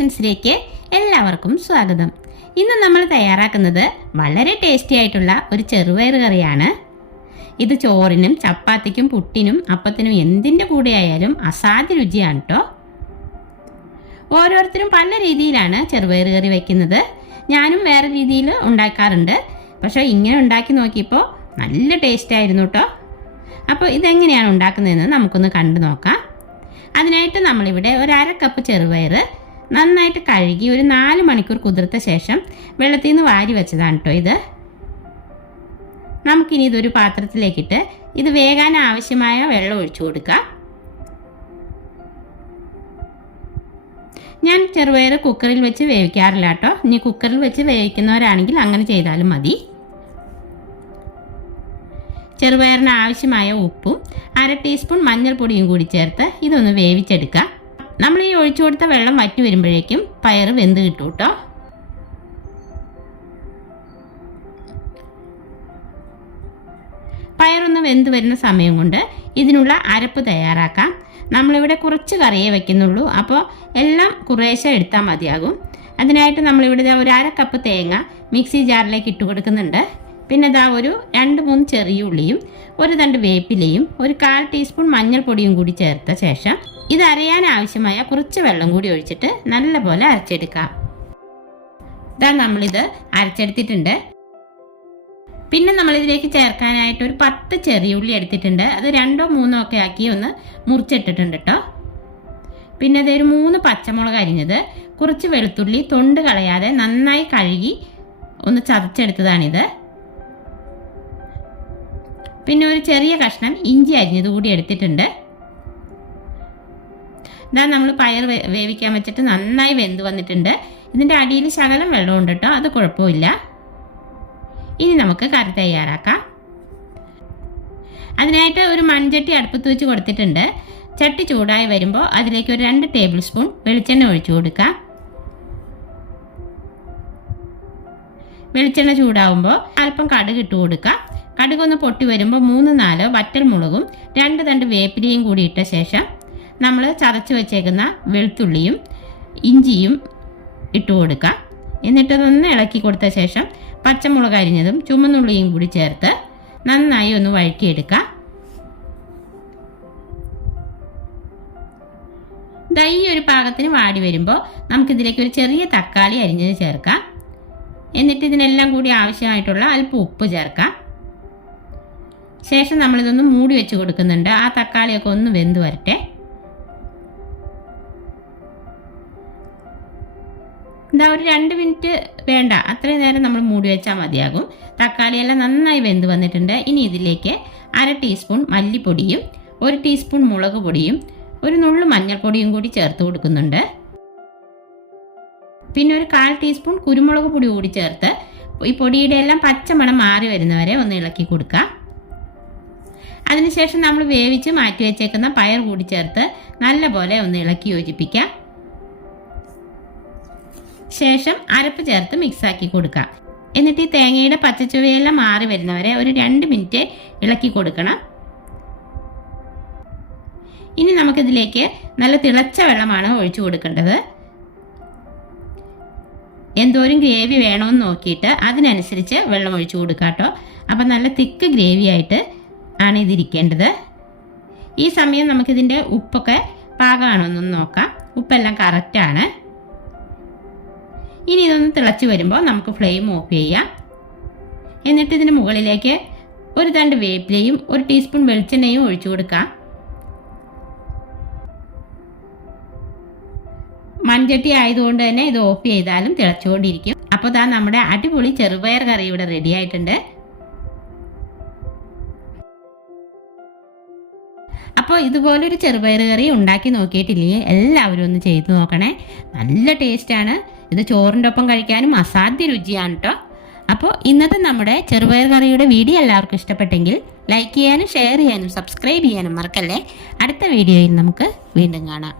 ക്രിയേഷൻസിലേക്ക് എല്ലാവർക്കും സ്വാഗതം. ഇന്ന് നമ്മൾ തയ്യാറാക്കുന്നത് വളരെ ടേസ്റ്റി ആയിട്ടുള്ള ഒരു ചെറുപയർ കറിയാണ്. ഇത് ചോറിനും ചപ്പാത്തിക്കും പുട്ടിനും അപ്പത്തിനും എന്തിൻ്റെ കൂടെ ആയാലും അസാധ്യ രുചിയാണ് കേട്ടോ. ഓരോരുത്തരും പല രീതിയിലാണ് ചെറുപയർ കറി വയ്ക്കുന്നത്. ഞാനും വേറെ രീതിയിൽ ഉണ്ടാക്കാറുണ്ട്. പക്ഷേ ഇങ്ങനെ ഉണ്ടാക്കി നോക്കിയപ്പോൾ നല്ല ടേസ്റ്റ് ആയിരുന്നു കേട്ടോ. അപ്പോൾ ഇതെങ്ങനെയാണ് ഉണ്ടാക്കുന്നതെന്ന് നമുക്കൊന്ന് കണ്ടു നോക്കാം. അതിനായിട്ട് നമ്മളിവിടെ ഒരു 1/2 കപ്പ് ചെറുപയർ നന്നായിട്ട് കഴുകി ഒരു 4 മണിക്കൂർ കുതിർത്ത ശേഷം വെള്ളത്തിൽ നിന്ന് വാരി വെച്ചതാണ് കേട്ടോ ഇത്. നമുക്കിനി ഇതൊരു പാത്രത്തിലേക്കിട്ട് ഇത് വേകാൻ ആവശ്യമായ വെള്ളം ഒഴിച്ചു കൊടുക്കാം. ഞാൻ ചെറുപയർ കുക്കറിൽ വെച്ച് വേവിക്കാറില്ല കേട്ടോ. ഇനി കുക്കറിൽ വെച്ച് വേവിക്കുന്നവരാണെങ്കിൽ അങ്ങനെ ചെയ്താലും മതി. ചെറുപയറിന് ആവശ്യമായ ഉപ്പും 1/2 ടീസ്പൂൺ മഞ്ഞൾപ്പൊടിയും കൂടി ചേർത്ത് ഇതൊന്ന് വേവിച്ചെടുക്കാം. നമ്മൾ ഈ ഒഴിച്ചു കൊടുത്ത വെള്ളം വറ്റി വരുമ്പോഴേക്കും പയർ വെന്ത് കിട്ടും കേട്ടോ. പയറൊന്ന് വെന്ത് വരുന്ന സമയം കൊണ്ട് ഇതിനുള്ള അരപ്പ് തയ്യാറാക്കാം. നമ്മളിവിടെ കുറച്ച് കറിയേ വയ്ക്കുന്നുള്ളൂ, അപ്പോൾ എല്ലാം കുറേശ്ശെ എടുത്താൽ മതിയാകും. അതിനായിട്ട് നമ്മളിവിടെ ഒരു 1/2 കപ്പ് തേങ്ങ മിക്സി ജാറിലേക്ക് ഇട്ട് കൊടുക്കുന്നുണ്ട്. പിന്നെ ഒരു 2-3 ചെറിയ ഉള്ളിയും ഒരു തണ്ട് വേപ്പിലയും ഒരു 1/4 ടീസ്പൂൺ മഞ്ഞൾപ്പൊടിയും കൂടി ചേർത്ത ശേഷം ഇത് അരയാൻ ആവശ്യമായ കുറച്ച് വെള്ളം കൂടി ഒഴിച്ചിട്ട് നല്ലപോലെ അരച്ചെടുക്കാം. നമ്മളിത് അരച്ചെടുത്തിട്ടുണ്ട്. പിന്നെ നമ്മളിതിലേക്ക് ചേർക്കാനായിട്ട് ഒരു 10 ചെറിയ ഉള്ളി എടുത്തിട്ടുണ്ട്. അത് 2-3 ഒക്കെ ആക്കി ഒന്ന് മുറിച്ചിട്ടിട്ടുണ്ട് കേട്ടോ. പിന്നെ ഒരു 3 പച്ചമുളക് അരിഞ്ഞത്, കുറച്ച് വെളുത്തുള്ളി തൊണ്ട് കളയാതെ നന്നായി കഴുകി ഒന്ന് ചതച്ചെടുത്തതാണിത്. പിന്നെ ഒരു ചെറിയ കഷ്ണം ഇഞ്ചി അരിഞ്ഞത് കൂടി എടുത്തിട്ടുണ്ട്. നമ്മൾ പയർ വേവിക്കാൻ വെച്ചിട്ട് നന്നായി വെന്ത് വന്നിട്ടുണ്ട്. ഇതിൻ്റെ അടിയിൽ ശകലം വെള്ളമുണ്ട് കേട്ടോ, അത് കുഴപ്പമില്ല. ഇനി നമുക്ക് കറി തയ്യാറാക്കാം. അതിനായിട്ട് ഒരു മൺചട്ടി അടുപ്പത്ത് വെച്ച് കൊടുത്തിട്ടുണ്ട്. ചട്ടി ചൂടായി വരുമ്പോൾ അതിലേക്ക് ഒരു 2 ടേബിൾ സ്പൂൺ വെളിച്ചെണ്ണ ഒഴിച്ചു കൊടുക്കാം. വെളിച്ചെണ്ണ ചൂടാവുമ്പോൾ അല്പം കടുക് ഇട്ട് കൊടുക്കാം. കടുകൊന്ന് പൊട്ടി വരുമ്പോൾ 3-4 വറ്റൽ മുളകും 2 തണ്ട് വേപ്പിലയും കൂടി ഇട്ട ശേഷം നമ്മൾ ചതച്ച് വെച്ചേക്കുന്ന വെളുത്തുള്ളിയും ഇഞ്ചിയും ഇട്ട് കൊടുക്കാം. എന്നിട്ടതൊന്ന് ഇളക്കി കൊടുത്ത ശേഷം പച്ചമുളക് അരിഞ്ഞതും ചുമന്നുള്ളിയും കൂടി ചേർത്ത് നന്നായി ഒന്ന് വഴറ്റിയെടുക്കാം. ഈ ഒരു പാകത്തിന് വാടി വരുമ്പോൾ നമുക്കിതിലേക്ക് ഒരു ചെറിയ തക്കാളി അരിഞ്ഞത് ചേർക്കാം. എന്നിട്ട് ഇതിനെല്ലാം കൂടി ആവശ്യമായിട്ടുള്ള അല്പം ഉപ്പ് ചേർക്കാം. ശേഷം നമ്മളിതൊന്ന് മൂടി വെച്ച് കൊടുക്കുന്നുണ്ട്. ആ തക്കാളിയൊക്കെ ഒന്ന് വെന്ത് വരട്ടെ. ഒരു 2 മിനിറ്റ് വേണ്ട, അത്രയും നേരം നമ്മൾ മൂടി വെച്ചാൽ മതിയാകും. തക്കാളിയെല്ലാം നന്നായി വെന്ത് വന്നിട്ടുണ്ട്. ഇനി ഇതിലേക്ക് 1/2 ടീസ്പൂൺ മല്ലിപ്പൊടിയും 1 ടീസ്പൂൺ മുളക് പൊടിയും ഒരു നുള്ളു മഞ്ഞൾപ്പൊടിയും കൂടി ചേർത്ത് കൊടുക്കുന്നുണ്ട്. പിന്നെ ഒരു 1/4 ടീസ്പൂൺ കുരുമുളക് പൊടി കൂടി ചേർത്ത് ഈ പൊടിയുടെ എല്ലാം പച്ചമണം മാറി വരുന്നവരെ ഒന്ന് ഇളക്കി കൊടുക്കാം. അതിനുശേഷം നമ്മൾ വേവിച്ച് മാറ്റി വെച്ചേക്കുന്ന പയർ കൂടി ചേർത്ത് നല്ലപോലെ ഒന്ന് ഇളക്കി യോജിപ്പിക്കാം. ശേഷം അരപ്പ് ചേർത്ത് മിക്സാക്കി കൊടുക്കാം. എന്നിട്ട് ഈ തേങ്ങയുടെ പച്ചച്ചുവയെല്ലാം മാറി വരുന്നവരെ ഒരു 2 മിനിറ്റ് ഇളക്കി കൊടുക്കണം. ഇനി നമുക്കിതിലേക്ക് നല്ല തിളച്ച വെള്ളമാണ് ഒഴിച്ചു കൊടുക്കേണ്ടത്. എന്തോരം ഗ്രേവി വേണമെന്ന് നോക്കിയിട്ട് അതിനനുസരിച്ച് വെള്ളം ഒഴിച്ചു കൊടുക്കാം കേട്ടോ. അപ്പം നല്ല തിക്ക് ഗ്രേവി ആയിട്ട് ആണ് ഇതിരിക്കേണ്ടത്. ഈ സമയം നമുക്കിതിൻ്റെ ഉപ്പൊക്കെ പാകമാണെന്നൊന്ന് നോക്കാം. ഉപ്പെല്ലാം കറക്റ്റാണ്. ഇനി ഇതൊന്ന് തിളച്ച് വരുമ്പോൾ നമുക്ക് ഫ്ലെയിം ഓഫ് ചെയ്യാം. എന്നിട്ട് ഇതിന് മുകളിലേക്ക് ഒരു തണ്ട് വേപ്പിലയും 1 ടീസ്പൂൺ വെളിച്ചെണ്ണയും ഒഴിച്ചു കൊടുക്കാം. മൺചട്ടി ആയതുകൊണ്ട് തന്നെ ഇത് ഓഫ് ചെയ്താലും തിളച്ചുകൊണ്ടിരിക്കും. അപ്പോൾ നമ്മുടെ അടിപൊളി ചെറുപയർ കറി ഇവിടെ റെഡി ആയിട്ടുണ്ട്. അപ്പോൾ ഇതുപോലൊരു ചെറുപയർ കറി ഉണ്ടാക്കി നോക്കിയിട്ടില്ലെങ്കിൽ എല്ലാവരും ഒന്ന് ചെയ്തു നോക്കണേ. നല്ല ടേസ്റ്റാണ്. ഇത് ചോറിൻ്റെ ഒപ്പം കഴിക്കാനും അസാധ്യ രുചിയാണ് കേട്ടോ. അപ്പോൾ ഇന്നത്തെ നമ്മുടെ ചെറുപയർ കറിയുടെ വീഡിയോ എല്ലാവർക്കും ഇഷ്ടപ്പെട്ടെങ്കിൽ ലൈക്ക് ചെയ്യാനും ഷെയർ ചെയ്യാനും സബ്സ്ക്രൈബ് ചെയ്യാനും മറക്കല്ലേ. അടുത്ത വീഡിയോയിൽ നമുക്ക് വീണ്ടും കാണാം.